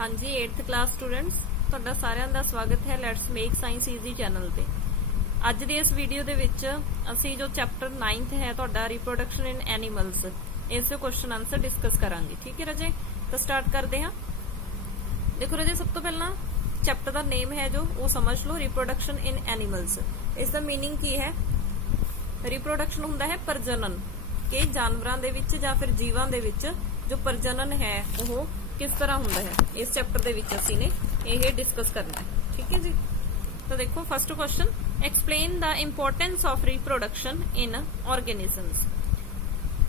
हाँ जी 8th class students ਤੁਹਾਡਾ ਸਾਰਿਆਂ ਦਾ ਸਵਾਗਤ ਹੈ let's make science easy channel ਤੇ। ਅੱਜ ਦੀ ਇਸ ਵੀਡੀਓ ਦੇ ਵਿੱਚ ਅਸੀਂ ਜੋ ਚੈਪਟਰ 9th ਹੈ ਤੁਹਾਡਾ ਰੀਪਰੋਡਕਸ਼ਨ ਇਨ ਐਨੀਮਲਸ ਇਸ ਦੇ ਕੁਐਸਚਨ ਆਨਸਰ ਡਿਸਕਸ ਕਰਾਂਗੇ। ਠੀਕ ਹੈ ਰਾਜੇ, ਤਾਂ ਸਟਾਰਟ ਕਰਦੇ ਹਾਂ। ਦੇਖੋ ਰਾਜੇ, ਸਭ ਤੋਂ ਪਹਿਲਾਂ ਚੈਪਟਰ ਦਾ ਨੇਮ ਹੈ ਜੋ ਉਹ ਸਮਝ ਲਓ, ਰੀਪਰੋਡਕਸ਼ਨ ਇਨ ਐਨੀਮਲਸ। ਇਸ ਦਾ ਮੀਨਿੰਗ ਕੀ ਹੈ? ਰੀਪਰੋਡਕਸ਼ਨ ਹੁੰਦਾ ਹੈ ਪ੍ਰਜਨਨ, ਕਿ ਜਾਨਵਰਾਂ ਦੇ ਵਿੱਚ ਜਾਂ ਫਿਰ ਜੀਵਾਂ ਦੇ ਵਿੱਚ ਜੋ ਪ੍ਰਜਨਨ ਹੈ ਉਹ किस तरह ਹੁੰਦਾ है। इस चैप्टर ਦੇ ਵਿੱਚ ਅਸੀਂ ਨੇ ਇਹ ਡਿਸਕਸ ਕਰਨਾ ਹੈ। ठीक है जी, तो देखो first question, explain the importance of reproduction in organisms.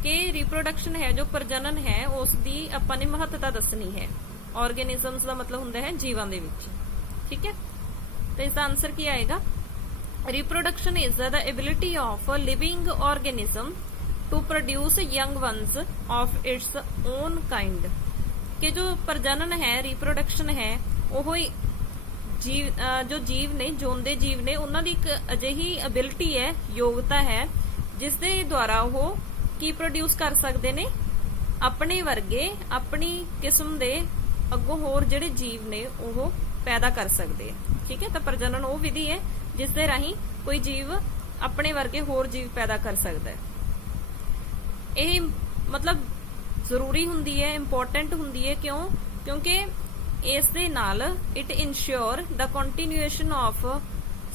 कि रिप्रोडक्शन है जो प्रजनन है उस दी ਆਪਾਂ ਨੇ ਮਹੱਤਤਾ ਦੱਸਣੀ ਹੈ। ऑर्गेनिजम्स ਦਾ ਮਤਲਬ ਹੁੰਦਾ ਹੈ ਜੀਵਾਂ ਦੇ ਵਿੱਚ। ठीक है, तो इसका आंसर ਕੀ आएगा? Reproduction is the ability of living organism to produce young ones of its own kind. कि जो प्रजनन है, रिप्रोडक्शन है, वो जो जीव ने, जोंदे जीव ने, उन्हां दी एक अजिही एबिलिटी है, योग्यता है, जिस दे द्वारा वो की प्रोड्यूस कर सकते ने अपने वर्गे, अपनी किस्म दे अगों होर जिहड़े जीव ने वो पैदा कर सकते हैं। ठीक है, तो प्रजनन वो विधि है जिस दे राही कोई जीव अपने वर्गे होर जीव पैदा कर सकता है। यह मतलब ਜ਼ਰੂਰੀ ਹੁੰਦੀ ਹੈ, ਇੰਪੋਰਟੈਂਟ ਹੁੰਦੀ ਹੈ। ਕਿਉਂ? ਕਿਉਂਕਿ ਇਸ ਦੇ ਨਾਲ it ensure the continuation of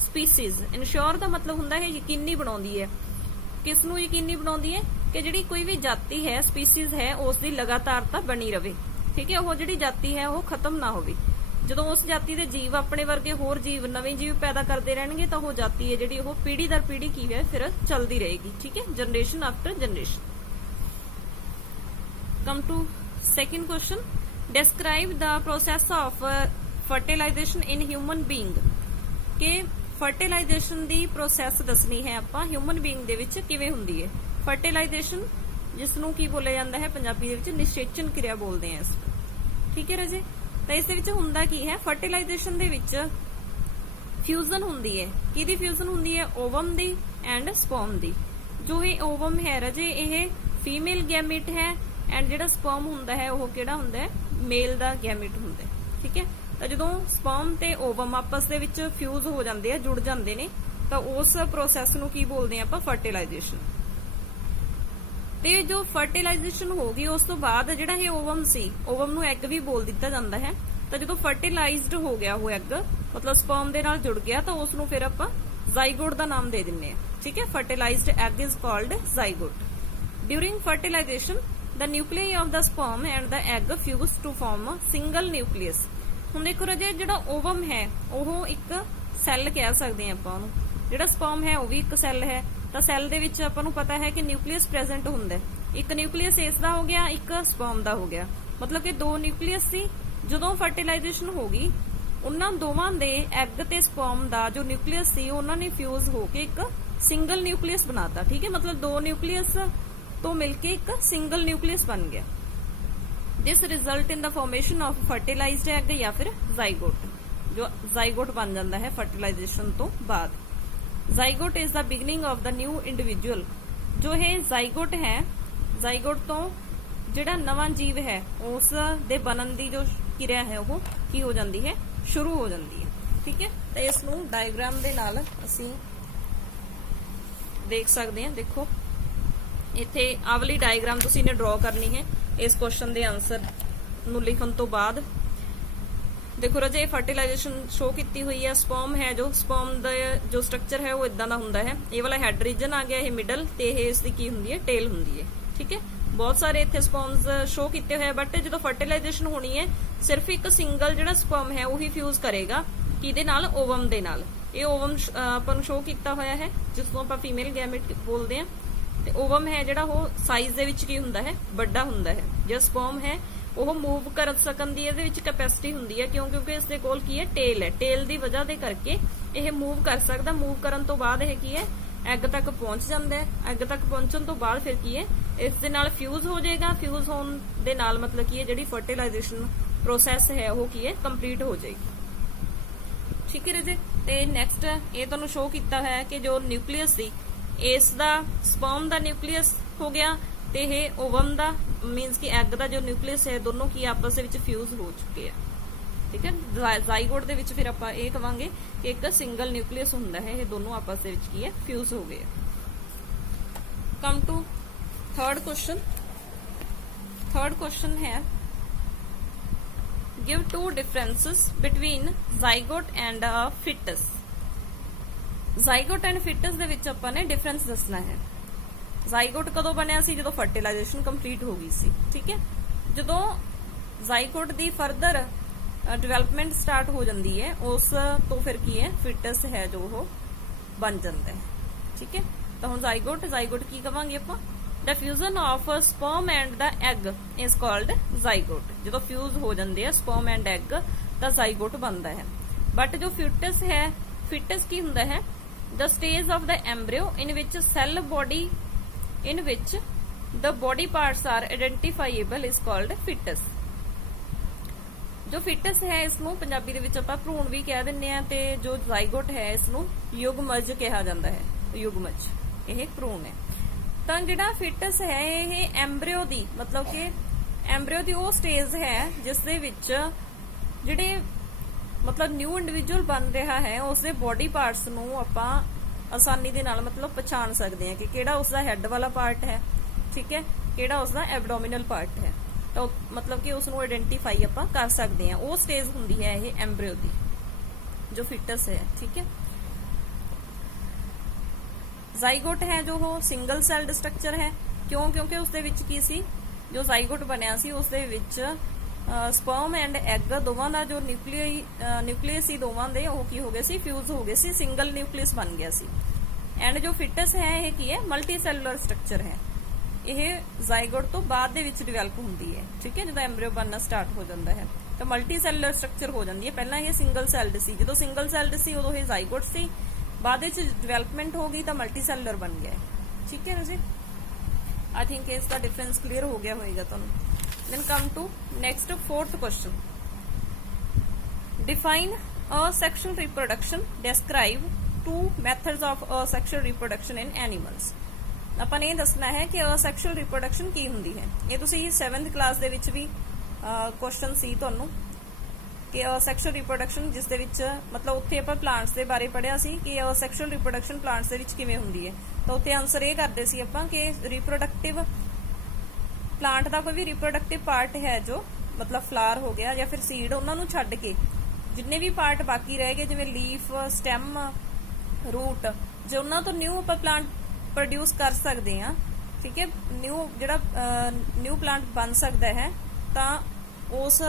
species. Ensure ਦਾ ਮਤਲਬ ਹੁੰਦਾ ਹੈ ਯਕੀਨੀ ਬਣਾਉਂਦੀ ਹੈ। ਕਿਸ ਨੂੰ ਯਕੀਨੀ ਬਣਾਉਂਦੀ ਹੈ? ਕਿ ਜਿਹੜੀ ਕੋਈ ਵੀ ਜਾਤੀ ਹੈ, ਸਪੀਸੀਜ਼ ਹੈ, ਉਸ ਦੀ ਲਗਾਤਾਰਤਾ ਬਣੀ ਰਵੇ। ਠੀਕ ਹੈ, ਉਹ ਜਿਹੜੀ ਜਾਤੀ ਹੈ ਉਹ ਖਤਮ ਨਾ ਹੋਵੇ। ਜਦੋਂ ਉਸ ਜਾਤੀ ਦੇ ਜੀਵ ਆਪਣੇ ਵਰਗੇ ਹੋਰ ਜੀਵ, ਨਵੇਂ ਜੀਵ ਪੈਦਾ ਕਰਦੇ ਰਹਿਣਗੇ ਤਾਂ ਉਹ ਜਾਤੀ ਹੈ ਜਿਹੜੀ ਉਹ ਪੀੜ੍ਹੀ ਦਰ ਪੀੜ੍ਹੀ ਕੀ ਹੈ ਫਿਰ ਚੱਲਦੀ ਰਹੇਗੀ। ਠੀਕ ਹੈ, generation after generation. Come to second question, describe the process of fertilization in human being। कि fertilization ਦੀ process ਦੱਸਣੀ ਹੈ ਆਪਾਂ ਹਿਊਮਨ ਬੀਇੰਗ ਦੇ ਵਿੱਚ ਕਿਵੇਂ ਹੁੰਦੀ ਹੈ। fertilization ਜਿਸ ਨੂੰ ਕੀ ਬੋਲਿਆ ਜਾਂਦਾ ਹੈ ਪੰਜਾਬੀ ਦੇ ਵਿੱਚ ਨਿਸ਼ੇਚਨ ਕਿਰਿਆ ਬੋਲਦੇ ਆ ਇਸ। ਠੀਕ ਹੈ ਰਾਜੇ, ਤਾਂ ਇਸ ਦੇ ਵਿੱਚ ਹੁੰਦਾ ਕੀ ਹੈ? fertilization ਦੇ ਵਿੱਚ ਫਿਊਜ਼ਨ ਹੁੰਦੀ ਹੈ। ਕਿਹਦੀ ਫਿਊਜ਼ਨ ਹੁੰਦੀ ਹੈ? ਓਵਮ ਦੀ ਐਂਡ ਸਪਰਮ ਦੀ। ਜੋ ਇਹ ਓਵਮ ਹੈ ਰਾਜੇ ਇਹ ਫੀਮੇਲ ਗੈਮੀਟ ਹੈ, ਐਂਡ ਜਿਹੜਾ ਸਪਰਮ ਹੁੰਦਾ ਹੈ ਉਹ ਕਿਹੜਾ ਹੁੰਦਾ ਹੈ? ਮੇਲ ਦਾ ਗੈਮੀਟ ਹੁੰਦਾ ਹੈ। ਠੀਕ ਹੈ, ਤਾਂ ਜਦੋਂ ਸਪਰਮ ਤੇ ਓਵਮ ਆਪਸ ਦੇ ਵਿੱਚ ਫਿਊਜ਼ ਹੋ ਜਾਂਦੇ ਆ, ਜੁੜ ਜਾਂਦੇ ਨੇ, ਤਾਂ ਉਸ ਪ੍ਰੋਸੈਸ ਨੂੰ ਕੀ ਬੋਲਦੇ ਆ ਆਪਾਂ? ਫਰਟੀਲਾਈਜੇਸ਼ਨ। ਤੇ ਜੋ ਫਰਟੀਲਾਈਜੇਸ਼ਨ ਹੋ ਗਈ ਉਸ ਤੋਂ ਬਾਅਦ ਜਿਹੜਾ ਇਹ ਓਵਮ ਸੀ, ਓਵਮ ਨੂੰ ਐਗ ਵੀ ਬੋਲ ਦਿੱਤਾ ਜਾਂਦਾ ਹੈ। ਤਾਂ ਜਦੋਂ ਫਰਟੀਲਾਈਜ਼ਡ ਹੋ ਗਿਆ ਉਹ ਐਗ, ਮਤਲਬ ਸਪਰਮ ਦੇ ਨਾਲ ਜੁੜ ਗਿਆ, ਤਾਂ ਉਸ ਨੂੰ ਫਿਰ ਆਪਾਂ ਜ਼ਾਈਗੋਟ ਦਾ ਨਾਮ ਦੇ ਦਿੰਨੇ ਆ। ਠੀਕ ਹੈ, fertilized egg is called zygote. During fertilization the nuclei of the sperm and the egg fuse to form a single nucleus। ਹੁਣ ਦੇਖੋ ਰਾਜੇ, ਜਿਹੜਾ ਓਵਮ ਹੈ ਉਹ ਇੱਕ ਸੈੱਲ ਕਹਿ ਸਕਦੇ ਆ ਆਪਾਂ ਉਹਨੂੰ। ਜਿਹੜਾ ਸਪਰਮ ਹੈ ਉਹ ਵੀ ਇੱਕ ਸੈੱਲ ਹੈ। ਤਾਂ ਸੈੱਲ ਦੇ ਵਿੱਚ ਆਪਾਂ ਨੂੰ ਪਤਾ ਹੈ ਕਿ ਨਿਊਕਲੀਅਸ ਪ੍ਰੈਜ਼ੈਂਟ ਹੁੰਦਾ ਹੈ। ਇੱਕ ਨਿਊਕਲੀਅਸ ਇਸ ਦਾ ਹੋ ਗਿਆ, ਇੱਕ ਸਪਰਮ ਦਾ ਹੋ ਗਿਆ, ਮਤਲਬ ਕਿ ਦੋ ਨਿਊਕਲੀਅਸ ਸੀ। ਜਦੋਂ ਫਰਟੀਲਾਈਜੇਸ਼ਨ ਹੋ ਗਈ, ਉਹਨਾਂ ਦੋਵਾਂ ਦੇ ਐਗ ਤੇ ਸਪਰਮ ਦਾ ਜੋ ਨਿਊਕਲੀਅਸ ਸੀ ਉਹਨਾਂ ਨੇ ਫਿਊਜ਼ ਹੋ ਕੇ ਇੱਕ ਸਿੰਗਲ ਨਿਊਕਲੀਅਸ ਬਣਾਤਾ। ਠੀਕ ਹੈ, ਮਤਲਬ ਦੋ ਨਿਊਕਲੀਅਸ तो मिलके एक सिंगल न्यूक्लियस बन गया। This result in the formation of fertilized egg या फिर जाइगोट। जो जाइगोट बन जाता है फर्टिलाइजेशन तो बाद। Zygote is the beginning of the new individual. जो है जाइगोट है, जाइगोट तो जिहड़ा नवा जीव है उस दे बनन दी जो क्रिया है वो की हो जाती है, शुरू हो जाती है। ठीक है, तो इसनूं डायग्राम दे नाल असीं देख सकते हैं। देखो ਇੱਥੇ ਆਹ ਵਾਲੀ ਡਾਇਗਰਾਮ ਤੁਸੀਂ ਨੇ ਡਰਾ ਕਰਨੀ ਹੈ ਇਸ ਕੁਐਸਚਨ ਦੇ ਆਨਸਰ ਨੂੰ ਲਿਖਣ ਤੋਂ ਬਾਅਦ। ਦੇਖੋ ਰਾਜੇ, ਫਰਟੀਲਾਈਜੇਸ਼ਨ ਸ਼ੋ ਕੀਤੀ ਹੋਈ ਹੈ। ਸਪਰਮ ਹੈ, ਜੋ ਸਪਰਮ ਦਾ ਜੋ ਸਟਰਕਚਰ ਹੈ ਉਹ ਇਦਾਂ ਦਾ ਹੁੰਦਾ ਹੈ। ਇਹ ਵਾਲਾ ਹੈਡ ਰੀਜਨ ਆ ਗਿਆ, ਇਹ ਮਿਡਲ, ਤੇ ਇਹ ਇਸ ਦੀ ਕੀ ਹੁੰਦੀ ਹੈ? ਟੇਲ ਹੁੰਦੀ ਹੈ। ਠੀਕ ਹੈ, ਬਹੁਤ ਸਾਰੇ ਇੱਥੇ ਸਪਰਮਸ ਸ਼ੋ ਕੀਤੇ ਹੋਏ, ਬਟ ਜਦੋਂ ਫਰਟੀਲਾਈਜੇਸ਼ਨ ਹੋਣੀ ਹੈ ਸਿਰਫ ਇੱਕ ਸਿੰਗਲ ਜਿਹੜਾ ਸਪਰਮ ਹੈ ਉਹੀ ਫਿਊਜ਼ ਕਰੇਗਾ ਕਿਹਦੇ ਨਾਲ? ਓਵਮ ਦੇ ਨਾਲ। ਇਹ ਓਵਮ ਆਪਾਂ ਨੂੰ ਸ਼ੋ ਕੀਤਾ ਹੋਇਆ ਹੈ ਜਿਸ ਨੂੰ ਆਪਾਂ ਫੀਮੇਲ ਗੈਮੀਟ ਬੋਲਦੇ ਆ। ਤੇ ਓਵਮ ਹੈ ਜਿਹੜਾ ਉਹ ਸਾਈਜ਼ ਦੇ ਵਿੱਚ ਕੀ ਹੁੰਦਾ ਹੈ? ਵੱਡਾ ਹੁੰਦਾ ਹੈ। ਜਿਹੜਾ ਸਪਰਮ ਹੈ ਉਹ ਮੂਵ ਕਰ ਸਕਣ ਦੀ ਇਹਦੇ ਵਿੱਚ ਕੈਪੈਸਿਟੀ ਹੁੰਦੀ ਹੈ। ਕਿਉਂ? ਕਿਉਂਕਿ ਇਸ ਦੇ ਕੋਲ ਕੀ ਹੈ? ਟੇਲ ਹੈ। ਟੇਲ ਦੀ ਵਜ੍ਹਾ ਦੇ ਕਰਕੇ ਇਹ ਮੂਵ ਕਰ ਸਕਦਾ। ਮੂਵ ਕਰਨ ਤੋਂ ਬਾਅਦ ਇਹ ਕੀ ਹੈ? ਐਗ ਤੱਕ ਪਹੁੰਚ ਜਾਂਦਾ ਹੈ। ਐਗ ਤੱਕ ਪਹੁੰਚਣ ਤੋਂ ਬਾਅਦ ਫਿਰ ਕੀ ਹੈ? ਇਸ ਦੇ ਨਾਲ ਫਿਊਜ਼ ਹੋ ਜਾਏਗਾ। ਫਿਊਜ਼ ਹੋਣ ਦੇ ਨਾਲ ਮਤਲਬ ਕੀ ਹੈ? ਜਿਹੜੀ ਫਰਟੀਲਾਈਜੇਸ਼ਨ ਪ੍ਰੋਸੈਸ ਹੈ ਉਹ ਕੀ ਹੈ? ਕੰਪਲੀਟ ਹੋ ਜਾਏਗੀ। ਠੀਕ ਹੈ ਜੀ, ਤੇ ਨੈਕਸਟ ਇਹ ਤੁਹਾਨੂੰ ਸ਼ੋ ਕੀਤਾ ਹੈ ਕਿ ਜੋ ਨਿਊਕਲੀਅਸ ਸੀ ਇਸ ਦਾ ਸਪਰਮ ਦਾ ਨਿਊਕਲੀਅਸ ਹੋ ਗਿਆ ਤੇ ਇਹ ਓਵਮ ਦਾ मीन्स कि एग का जो न्यूक्लियस है दोनों की आपस में फ्यूज हो चुके हैं। ठीक है। जाइगोट ਦੇ ਵਿੱਚ ਫਿਰ ਆਪਾਂ ਇਹ ਕਵਾਂਗੇ ਕਿ ਇੱਕ ਸਿੰਗਲ ਨਿਊਕਲੀਅਸ ਹੁੰਦਾ ਹੈ, ਇਹ ਦੋਨੋਂ ਆਪਸ ਦੇ ਵਿੱਚ ਕੀ ਹੈ ਫਿਊਜ਼ ਹੋ ਗਏ। ਕਮ ਟੂ थर्ड क्वेश्चन है give two differences between zygote and a fetus। zygote and fetus ਦੇ ਵਿੱਚ ਆਪਾਂ ਨੇ ਡਿਫਰੈਂਸ ਦੱਸਣਾ ਹੈ। zygote ਕਦੋਂ ਬਣਿਆ ਸੀ? ਜਦੋਂ ਫਰਟੀਲਾਈਜੇਸ਼ਨ ਕੰਪਲੀਟ ਹੋ ਗਈ ਸੀ, ਠੀਕ ਹੈ। ਜਦੋਂ zygote ਦੀ ਫਰਦਰ ਡਿਵੈਲਪਮੈਂਟ ਸਟਾਰਟ ਹੋ ਜਾਂਦੀ ਹੈ ਉਸ ਤੋਂ ਫਿਰ ਕੀ ਹੈ fetus ਹੈ ਜੋ ਉਹ ਬਣ ਜਾਂਦਾ ਹੈ, ਠੀਕ ਹੈ। ਤਾਂ ਹੁਣ zygote ਕੀ ਕਵਾਂਗੇ ਆਪਾਂ? The fusion of sperm and the egg is called zygote। ਜਦੋਂ ਫਿਊਜ਼ ਹੋ ਜਾਂਦੇ ਆ sperm and egg ਤਾਂ zygote ਬਣਦਾ ਹੈ। ਬਟ ਜੋ fetus ਹੈ, fetus ਕੀ ਹੁੰਦਾ ਹੈ? The stage of the embryo in which the body parts are identifiable is called fetus। ਜੋ fetus ਹੈ ਇਸ ਨੂੰ ਪੰਜਾਬੀ ਦੇ ਵਿੱਚ ਆਪਾਂ ਭਰੂਣ ਵੀ ਕਹਿ ਦਿੰਦੇ ਆ, ਤੇ ਜੋ zygote ਹੈ ਇਸ ਨੂੰ ਯੁਗਮਜ ਕਿਹਾ ਜਾਂਦਾ ਹੈ। ਯੁਗਮਜ ਇਹ ਭਰੂਣ ਹੈ। ਤਾਂ ਜਿਹੜਾ ਫਿਟਸ ਹੈ ਇਹ ਐਮਬ੍ਰਿਓ ਦੀ ਮਤਲਬ ਕਿ ਐਮਬ੍ਰਿਓ ਦੀ ਉਹ ਸਟੇਜ ਹੈ ਜਿਸ ਦੇ ਵਿੱਚ ਜਿਹੜੇ ਮਤਲਬ ਨਿਊ ਇੰਡੀਵਿਜੂਅਲ ਬਣ ਰਿਹਾ ਹੈ ਉਸ ਦੇ ਬੋਡੀ ਪਾਰਟਸ ਨੂੰ ਆਪਾਂ ਆਸਾਨੀ ਦੇ ਨਾਲ ਮਤਲਬ ਪਛਾਣ ਸਕਦੇ ਹਾਂ ਕਿ ਕਿਹੜਾ ਉਸ ਦਾ ਹੈੱਡ ਵਾਲਾ ਪਾਰਟ ਹੈ, ਠੀਕ ਹੈ, ਕਿਹੜਾ ਉਸ ਦਾ ਐਬਡੋਮੀਨਲ ਪਾਰਟ ਹੈ। ਤਾਂ ਮਤਲਬ ਕਿ ਉਸ ਨੂੰ ਆਇਡੈਂਟੀਫਾਈ ਆਪਾਂ ਕਰ ਸਕਦੇ ਹਾਂ। ਉਹ ਸਟੇਜ ਹੁੰਦੀ ਹੈ ਇਹ ਐਮਬ੍ਰਿਓ ਦੀ ਜੋ ਫਿਟਸ ਹੈ, ਠੀਕ ਹੈ। ਜ਼ਾਈਗੋਟ ਹੈ ਜੋ ਉਹ ਸਿੰਗਲ ਸੈਲਡ ਸਟਰਕਚਰ ਹੈ। ਕਿਉਂ? ਕਿਉਂਕਿ ਉਸ ਦੇ ਵਿੱਚ ਕੀ ਸੀ, ਜੋ ਜ਼ਾਈਗੋਟ ਬਣਿਆ ਸੀ ਉਸ ਦੇ ਵਿੱਚ ਸਪਰਮ ਐਂਡ ਐਗ ਦੋਵਾਂ ਦਾ ਜੋ ਨਿਊਕਲੀਅਸ ਸੀ ਦੋਵਾਂ ਦੇ ਉਹ ਕੀ ਹੋ ਗਏ ਸੀ, ਫਿਊਜ਼ ਹੋ ਗਏ ਸੀ, ਸਿੰਗਲ ਨਿਊਕਲੀਅਸ ਬਣ ਗਿਆ ਸੀ। ਐਂਡ ਜੋ ਫਿਟਸ ਹੈ ਇਹ ਕੀ ਹੈ, ਮਲਟੀ ਸੈਲੂਲਰ ਸਟਰਕਚਰ ਹੈ। ਇਹ ਜ਼ਾਈਗੋਟ ਤੋਂ ਬਾਅਦ ਦੇ ਵਿੱਚ ਡਿਵੈਲਪ ਹੁੰਦੀ ਹੈ, ਠੀਕ ਹੈ, ਜਦੋਂ ਐਮਬ੍ਰਿਓ ਬਣਨਾ ਸਟਾਰਟ ਹੋ ਜਾਂਦਾ ਹੈ ਤਾਂ ਮਲਟੀ ਸੈਲੂਲਰ ਸਟਰਕਚਰ ਹੋ ਜਾਂਦੀ ਹੈ। ਪਹਿਲਾਂ ਇਹ ਸਿੰਗਲ ਸੈਲਡ ਸੀ, ਜਦੋਂ ਸਿੰਗਲ ਸੈਲਡ ਸੀ ਉਦੋਂ ਇਹ ਜ਼ਾਈਗੋਟ ਸੀ, बाद डिवेलपमेंट हो गई तो मल्टी सैलुलर बन गया है, ठीक है जी। आई थिंक इसका डिफरेंस क्लियर हो गया होगा तुहानू। Then come to next fourth question, define asexual reproduction, describe two methods of asexual reproduction in animals. ਆਪਾਂ ਨੇ ਇਹ ਦੱਸਣਾ ਹੈ ਕਿ ਅਸੈਕਸ਼ੁਅਲ ਰਿਪਰੋਡਕਸ਼ਨ ਕੀ ਹੁੰਦੀ ਹੈ। ਇਹ ਤੁਸੀਂ 7th ਕਲਾਸ ਦੇ ਵਿੱਚ ਵੀ ਕੁਐਸਚਨ ਸੀ ਤੁਹਾਨੂੰ ਕਿ ਅਸੈਕਸ਼ੁਅਲ ਰਿਪਰੋਡਕਸ਼ਨ ਜਿਸ ਦੇ ਵਿੱਚ ਮਤਲਬ ਉੱਥੇ ਆਪਾਂ ਪਲਾਂਟਸ ਦੇ ਬਾਰੇ ਪੜ੍ਹਿਆ ਸੀ ਕਿ ਅਸੈਕਸ਼ੁਅਲ ਰਿਪਰੋਡਕਸ਼ਨ ਪਲਾਂਟਸ ਦੇ ਵਿੱਚ ਕਿਵੇਂ ਹੁੰਦੀ ਹੈ। ਤਾਂ ਉੱਥੇ ਆਨਸਰ ਇਹ ਕਰਦੇ ਸੀ ਆਪਾਂ ਕਿ ਰਿਪਰੋਡਕਟਿਵ ਪਲਾਂਟ ਦਾ ਕੋਈ ਵੀ ਰਿਪਰੋਡਕਟਿਵ ਪਾਰਟ ਹੈ ਜੋ ਮਤਲਬ ਫਲਾਵਰ ਹੋ ਗਿਆ ਜਾਂ ਫਿਰ ਸੀਡ, ਉਹਨਾਂ ਨੂੰ ਛੱਡ ਕੇ ਜਿੰਨੇ ਵੀ ਪਾਰਟ ਬਾਕੀ ਰਹਿ ਗਏ ਜਿਵੇਂ ਲੀਫ, ਸਟੈਮ, ਰੂਟ, ਜੇ ਉਹਨਾਂ ਤੋਂ ਨਿਊ ਆਪਾਂ ਪਲਾਂਟ ਪ੍ਰੋਡਿਊਸ ਕਰ ਸਕਦੇ ਹਾਂ, ਠੀਕ ਹੈ, ਨਿਊ ਜਿਹੜਾ ਨਿਊ ਪਲਾਂਟ ਬਣ ਸਕਦਾ ਹੈ ਤਾਂ ਉਸ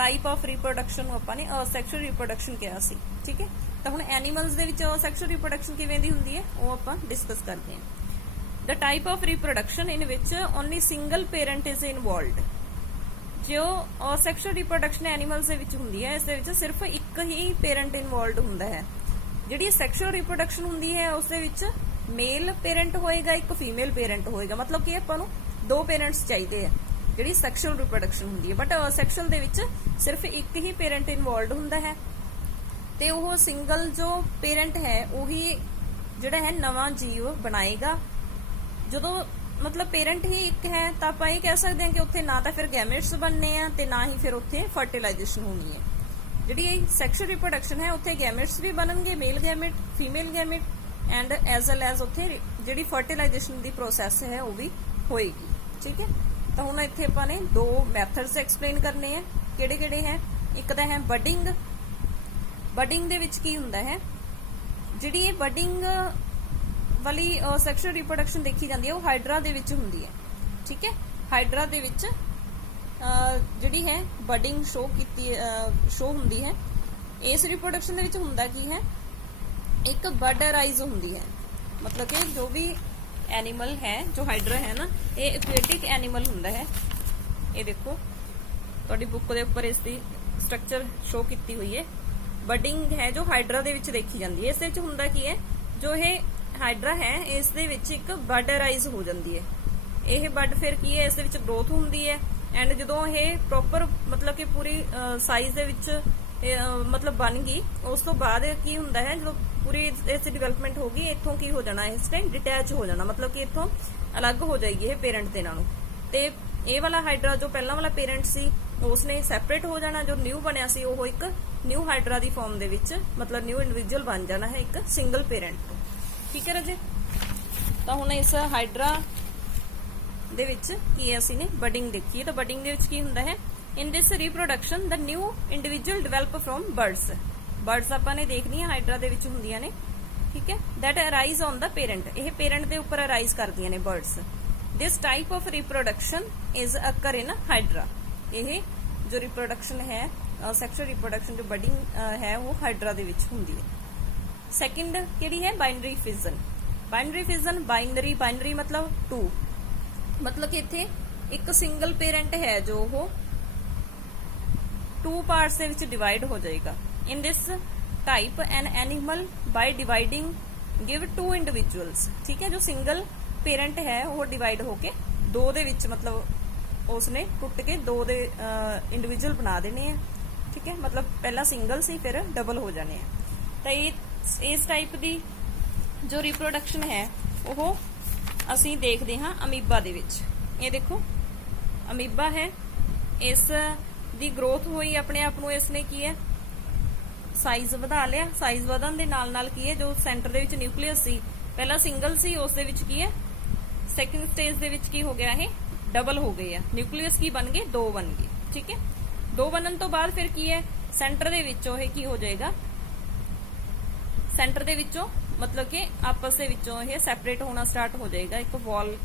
टाइप ऑफ रिप्रोडक्शन ਨੂੰ ਆਪਾਂ ਨੇ ਅਸੈਕਸ਼ੁਅਲ ਰਿਪਰੋਡਕਸ਼ਨ ਕਿਹਾ ਸੀ, ਠੀਕ ਹੈ। ਤਾਂ ਹੁਣ ਐਨੀਮਲਸ ਦੇ ਵਿੱਚ ਅਸੈਕਸ਼ੁਅਲ ਰਿਪਰੋਡਕਸ਼ਨ ਕਿਵੇਂ ਦੀ ਹੁੰਦੀ ਹੈ ਉਹ ਆਪਾਂ ਡਿਸਕਸ ਕਰਦੇ ਹਾਂ। The type of reproduction in which only single parent is involved. ਜੋ ਅਸੈਕਸ਼ੁਅਲ ਰਿਪਰੋਡਕਸ਼ਨ ਐਨੀਮਲਸ ਦੇ ਵਿੱਚ ਹੁੰਦੀ ਹੈ ਇਸ ਦੇ ਵਿੱਚ ਸਿਰਫ ਇੱਕ ਹੀ ਪੇਰੈਂਟ ਇਨਵੋਲਵਡ ਹੁੰਦਾ ਹੈ। ਜਿਹੜੀ ਸੈਕਸ਼ੁਅਲ ਰਿਪਰੋਡਕਸ਼ਨ ਹੁੰਦੀ ਹੈ ਉਸ ਦੇ ਵਿੱਚ ਮੇਲ ਪੇਰੈਂਟ ਹੋਏਗਾ, ਇੱਕ ਫੀਮੇਲ ਪੇਰੈਂਟ ਹੋਏਗਾ, ਮਤਲਬ ਕਿ ਆਪਾਂ ਨੂੰ ਦੋ ਪੇਰੈਂਟਸ ਚਾਹੀਦੇ ਆ ਜਿਹੜੀ ਸੈਕਸ਼ੁਅਲ ਰਿਪਰੋਡਕਸ਼ਨ ਹੁੰਦੀ ਹੈ। ਬਟ ਅਸੈਕਸ਼ੁਅਲ ਦੇ ਵਿੱਚ ਸਿਰਫ ਇੱਕ ਹੀ ਪੇਰੈਂਟ ਇਨਵੋਲਵਡ ਹੁੰਦਾ ਹੈ ਤੇ ਉਹ ਸਿੰਗਲ ਜੋ ਪੇਰੈਂਟ ਹੈ ਉਹੀ ਜਿਹੜਾ ਹੈ ਨਵਾਂ ਜੀਵ ਬਣਾਏਗਾ। ਜਦੋਂ ਮਤਲਬ ਪੇਰੈਂਟ ਹੀ ਇੱਕ ਹੈ ਤਾਂ ਆਪਾਂ ਇਹ ਕਹਿ ਸਕਦੇ ਹਾਂ ਕਿ ਉੱਥੇ ਨਾ ਤਾਂ ਫਿਰ ਗੈਮੇਟਸ ਬਣਨੇ ਆ ਤੇ ਨਾ ਹੀ ਫਿਰ ਉੱਥੇ ਫਰਟੀਲਾਈਜੇਸ਼ਨ ਹੋਣੀ ਹੈ। ਜਿਹੜੀ ਸੈਕਸ਼ੁਅਲ ਰਿਪਰੋਡਕਸ਼ਨ ਹੈ ਉੱਥੇ ਗੈਮੇਟਸ ਵੀ ਬਣਨਗੇ, male gamete, female gamete and as well as ਉੱਥੇ ਜਿਹੜੀ ਫਰਟੀਲਾਈਜੇਸ਼ਨ ਦੀ ਪ੍ਰੋਸੈਸ ਹੈ ਉਹ ਵੀ ਹੋਏਗੀ, ਠੀਕ ਹੈ। ਤਾਂ ਹੁਣ ਇੱਥੇ ਆਪਾਂ ਨੇ ਦੋ ਮੈਥਡਸ ਐਕਸਪਲੇਨ ਕਰਨੇ ਆ, ਕਿਹੜੇ ਕਿਹੜੇ ਹੈ। ਇੱਕ ਤਾਂ ਹੈ ਬਡਿੰਗ। ਬਡਿੰਗ ਦੇ ਵਿੱਚ ਕੀ ਹੁੰਦਾ ਹੈ, ਜਿਹੜੀ ਇਹ ਬਡਿੰਗ ਵਾਲੀ ਸੈਕਸ਼ੁਅਲ ਰਿਪਰੋਡਕਸ਼ਨ ਦੇਖੀ ਜਾਂਦੀ ਹੈ ਉਹ ਹਾਈਡਰਾ ਦੇ ਵਿੱਚ ਹੁੰਦੀ ਹੈ, ਠੀਕ ਹੈ। ਹਾਈਡਰਾ ਦੇ ਵਿੱਚ ਜਿਹੜੀ ਹੈ ਬਡਿੰਗ ਸ਼ੋ ਹੁੰਦੀ ਹੈ। ਇਸ ਰਿਪਰੋਡਕਸ਼ਨ ਦੇ ਵਿੱਚ ਹੁੰਦਾ ਕੀ ਹੈ, ਇੱਕ ਬਡ ਰਾਈਜ਼ ਹੁੰਦੀ ਹੈ, ਮਤਲਬ ਕਿ ਜੋ ਵੀ एनिमल है जो हाइड्रा है ना ये एक्वेटिक एनिमल ਹੁੰਦਾ ਹੈ। ਇਹ ਦੇਖੋ ਤੁਹਾਡੀ ਬੁੱਕ ਦੇ ਉੱਪਰ ਇਸ ਦੀ ਸਟਰਕਚਰ ਸ਼ੋ ਕੀਤੀ ਹੋਈ ਹੈ। ਬਡਿੰਗ ਹੈ ਜੋ ਹਾਈਡਰਾ ਦੇ ਵਿੱਚ ਦੇਖੀ ਜਾਂਦੀ ਹੈ। ਇਸ ਦੇ ਵਿੱਚ ਹੁੰਦਾ ਕੀ ਹੈ, ਜੋ ਇਹ ਹਾਈਡਰਾ ਹੈ ਇਸ ਦੇ ਵਿੱਚ ਇੱਕ ਬਡ ਰਾਈਜ਼ ਹੋ ਜਾਂਦੀ ਹੈ। ਇਹ ਬਡ ਫਿਰ ਕੀ ਹੈ, ਇਸ ਦੇ ਵਿੱਚ ਗਰੋਥ ਹੁੰਦੀ ਹੈ ਐਂਡ ਜਦੋਂ ਇਹ ਪ੍ਰੋਪਰ ਮਤਲਬ ਕਿ ਪੂਰੀ ਸਾਈਜ਼ ਦੇ ਵਿੱਚ ਮਤਲਬ ਬਣ ਗਈ ਉਸ ਤੋਂ ਬਾਅਦ ਕੀ ਹੁੰਦਾ ਹੈ, ਜਦੋਂ ਪੂਰੀ ਇਸ ਦੀ ਡਿਵੈਲਪਮੈਂਟ ਹੋ ਗਈ ਇੱਥੋਂ ਕੀ ਹੋ ਜਾਣਾ, ਇਸ ਟਾਈਮ ਡਿਟੈਚ ਹੋ ਜਾਣਾ, ਮਤਲਬ ਕਿ ਇੱਥੋਂ ਅਲੱਗ ਹੋ ਜਾਏਗੀ ਇਹ ਪੇਰੈਂਟ ਦੇ ਨਾਲੋਂ। ਤੇ ਇਹ ਵਾਲਾ ਹਾਈਡਰਾ ਜੋ ਪਹਿਲਾਂ ਵਾਲਾ ਪੇਰੈਂਟ ਸੀ ਉਸਨੇ ਸੈਪਰੇਟ ਹੋ ਜਾਣਾ, ਜੋ ਨਿਊ ਬਣਿਆ ਸੀ ਉਹ ਇੱਕ ਨਿਊ ਹਾਈਡਰਾ ਦੀ ਫਾਰਮ ਦੇ ਵਿੱਚ, ਮਤਲਬ ਨਿਊ ਇੰਡੀਵਿਜੂਅਲ ਬਣ ਜਾਣਾ ਹੈ ਇੱਕ ਸਿੰਗਲ ਪੇਰੈਂਟ ਤੋਂ। ਠੀਕ ਹੈ ਰਾਜੇ। ਤਾਂ ਹੁਣ ਇਸ ਹਾਈਡਰਾ ਦੇ ਵਿੱਚ ਕੀ ਅਸੀਂ ਨੇ ਬਡਿੰਗ ਦੇਖੀ, ਤਾਂ ਬਡਿੰਗ ਦੇ ਵਿੱਚ ਕੀ ਹੁੰਦਾ ਹੈ, in this reproduction the new individual develop from buds. Buds ਆਪਾਂ ਨੇ ਦੇਖਣੀ ਹੈ ਹਾਈਡਰਾ ਦੇ ਵਿੱਚ ਹੁੰਦੀਆਂ ਨੇ। ਠੀਕ ਹੈ, that arise on the parent, ਇਹ ਪੇਰੈਂਟ ਦੇ ਉੱਪਰ ਅਰਾਈਜ਼ ਕਰਦੀਆਂ ਨੇ buds. This type of reproduction is occur in hydra. ਇਹ ਜੋ ਰਿਪਰੋਡਕਸ਼ਨ ਹੈ, ਸੈਕਸ਼ੂਅਲ ਰਿਪਰੋਡਕਸ਼ਨ ਜੋ ਬਡਿੰਗ ਹੈ ਉਹ ਹਾਈਡਰਾ ਦੇ ਵਿੱਚ ਹੁੰਦੀ ਹੈ। ਸੈਕਿੰਡ ਕਿਹੜੀ ਹੈ, ਬਾਈਨਰੀ ਫਿਜ਼ਨ। ਬਾਈਨਰੀ ਫਿਜ਼ਨ, ਬਾਈਨਰੀ ਮਤਲਬ 2, ਮਤਲਬ ਕਿ ਇੱਥੇ ਇੱਕ ਸਿੰਗਲ ਪੇਰੈਂਟ ਹੈ ਜੋ ਉਹ 2 ਪਾਰਟਸ ਦੇ ਵਿੱਚ ਡਿਵਾਈਡ ਹੋ ਜਾਏਗਾ। ਇਨ ਦਿਸ ਟਾਈਪ ਐਨ ਐਨੀਮਲ ਬਾਈ ਡਿਵਾਈਡਿੰਗ ਗਿਵ 2 ਇੰਡੀਵਿਜੂਅਲਸ। ਠੀਕ ਹੈ, ਜੋ ਸਿੰਗਲ ਪੇਰੈਂਟ ਹੈ ਉਹ ਡਿਵਾਈਡ ਹੋ ਕੇ 2 ਦੇ ਵਿੱਚ, ਮਤਲਬ ਉਸਨੇ ਟੁੱਟ ਕੇ 2 ਦੇ ਇੰਡੀਵਿਜੂਅਲ ਬਣਾ ਦੇਣੇ ਆ। ਠੀਕ ਹੈ, ਮਤਲਬ ਪਹਿਲਾਂ ਸਿੰਗਲ ਸੀ ਫਿਰ ਡਬਲ ਹੋ ਜਾਣੇ ਆ। ਤਾਂ ਇਸ ਟਾਈਪ ਦੀ ਜੋ ਰਿਪਰੋਡਕਸ਼ਨ ਹੈ ਉਹ ਅਸੀਂ ਦੇਖਦੇ ਹਾਂ ਅਮੀਬਾ ਦੇ ਵਿੱਚ। ਇਹ ਦੇਖੋ ਅਮੀਬਾ ਹੈ, ਇਸ ਦੀ ਗਰੋਥ ਹੋਈ, ਆਪਣੇ ਆਪ ਨੂੰ ਇਸਨੇ ਕੀ ਹੈ ਸਾਈਜ਼ ਵਧਾ ਲਿਆ। ਸਾਈਜ਼ ਵਧਣ ਦੇ ਨਾਲ ਨਾਲ ਕੀ ਹੈ, ਜੋ ਸੈਂਟਰ ਦੇ ਵਿੱਚ ਨਿਊਕਲੀਅਸ ਸੀ ਪਹਿਲਾਂ ਸਿੰਗਲ ਸੀ, ਉਸ ਦੇ ਵਿੱਚ ਕੀ ਹੈ ਸੈਕਿੰਡ ਸਟੇਜ ਦੇ ਵਿੱਚ ਕੀ ਹੋ ਗਿਆ, ਇਹ ਡਬਲ ਹੋ ਗਏ ਆ। ਨਿਊਕਲੀਅਸ ਕੀ ਬਣ ਗਏ, 2 ਬਣ ਗਏ। ਠੀਕ ਹੈ, 2 ਬਣਨ ਤੋਂ ਬਾਅਦ ਫਿਰ ਕੀ ਹੈ, ਸੈਂਟਰ ਦੇ ਵਿੱਚੋਂ ਇਹ ਕੀ ਹੋ ਜਾਏਗਾ, ਸੈਂਟਰ ਦੇ ਵਿੱਚੋਂ ਮਤਲਬ ਕਿ ਆਪਸ ਦੇ ਵਿੱਚੋਂ ਇਹ ਸੈਪਰੇਟ ਹੋਣਾ ਸਟਾਰਟ ਹੋ ਜਾਏਗਾ। ਇੱਕ ਵਾਲ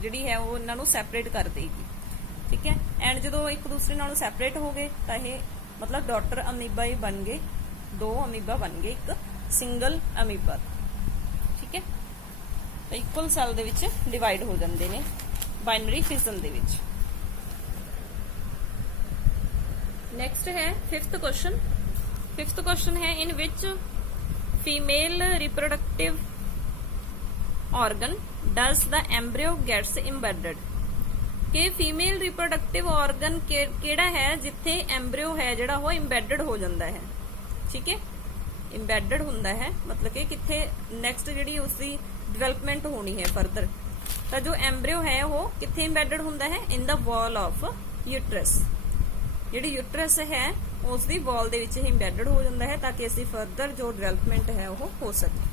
ਜਿਹੜੀ ਹੈ ਉਹ ਇਹਨਾਂ ਨੂੰ ਸੈਪਰੇਟ ਕਰ ਦੇਗੀ। ਠੀਕ ਹੈ, ਐਂਡ ਜਦੋਂ ਇੱਕ ਦੂਸਰੇ ਨਾਲੋਂ ਸੈਪਰੇਟ ਹੋ ਗਏ ਤਾਂ ਇਹ ਮਤਲਬ ਡਾਟਰ ਅਮੀਬਾ ਹੀ ਬਣ ਗਏ, 2 ਅਮੀਬਾ ਬਣ ਗਏ ਇੱਕ ਸਿੰਗਲ ਅਮੀਬਾ। ਠੀਕ ਹੈ, ਤਾਂ ਇਕੁਅਲ ਸੈੱਲ ਦੇ ਵਿੱਚ ਡਿਵਾਈਡ ਹੋ ਜਾਂਦੇ ਨੇ ਬਾਈਨਰੀ ਫਿਜ਼ਨ ਦੇ ਵਿੱਚ। ਨੈਕਸਟ ਹੈ 5th ਕੁਐਸਚਨ। 5th ਕੁਐਸਚਨ ਹੈ in which female reproductive organ does the embryo gets embedded। ਕਿ ਫੀਮੇਲ ਰਿਪਰੋਡਕਟਿਵ ਆਰਗਨ ਕਿਹੜਾ ਹੈ ਜਿੱਥੇ ਐਮਬ੍ਰਿਓ ਹੈ ਜਿਹੜਾ ਉਹ ਇੰਬੈਡਡ ਹੋ ਜਾਂਦਾ ਹੈ। ਠੀਕ ਹੈ, ਇੰਬੈਡਡ ਹੁੰਦਾ ਹੈ ਮਤਲਬ ਕਿ ਕਿੱਥੇ ਨੈਕਸਟ ਜਿਹੜੀ ਉਸਦੀ ਡਿਵੈਲਪਮੈਂਟ ਹੋਣੀ ਹੈ ਫਰਦਰ। ਤਾਂ ਜੋ ਐਮਬ੍ਰਿਓ ਹੈ ਉਹ ਕਿੱਥੇ ਇੰਬੈਡਡ ਹੁੰਦਾ ਹੈ, ਇਨ ਦਾ ਵਾਲ ਆਫ ਯੂਟਰਸ। ਜਿਹੜੀ ਯੂਟਰਸ ਹੈ ਉਸ ਦੀ ਵਾਲ ਦੇ ਵਿੱਚ ਇੰਬੈਡਡ ਹੋ ਜਾਂਦਾ ਹੈ ਤਾਂ ਕਿ ਇਸਦੀ ਫਰਦਰ ਜੋ ਡਿਵੈਲਪਮੈਂਟ ਹੈ ਉਹ ਹੋ ਸਕੇ।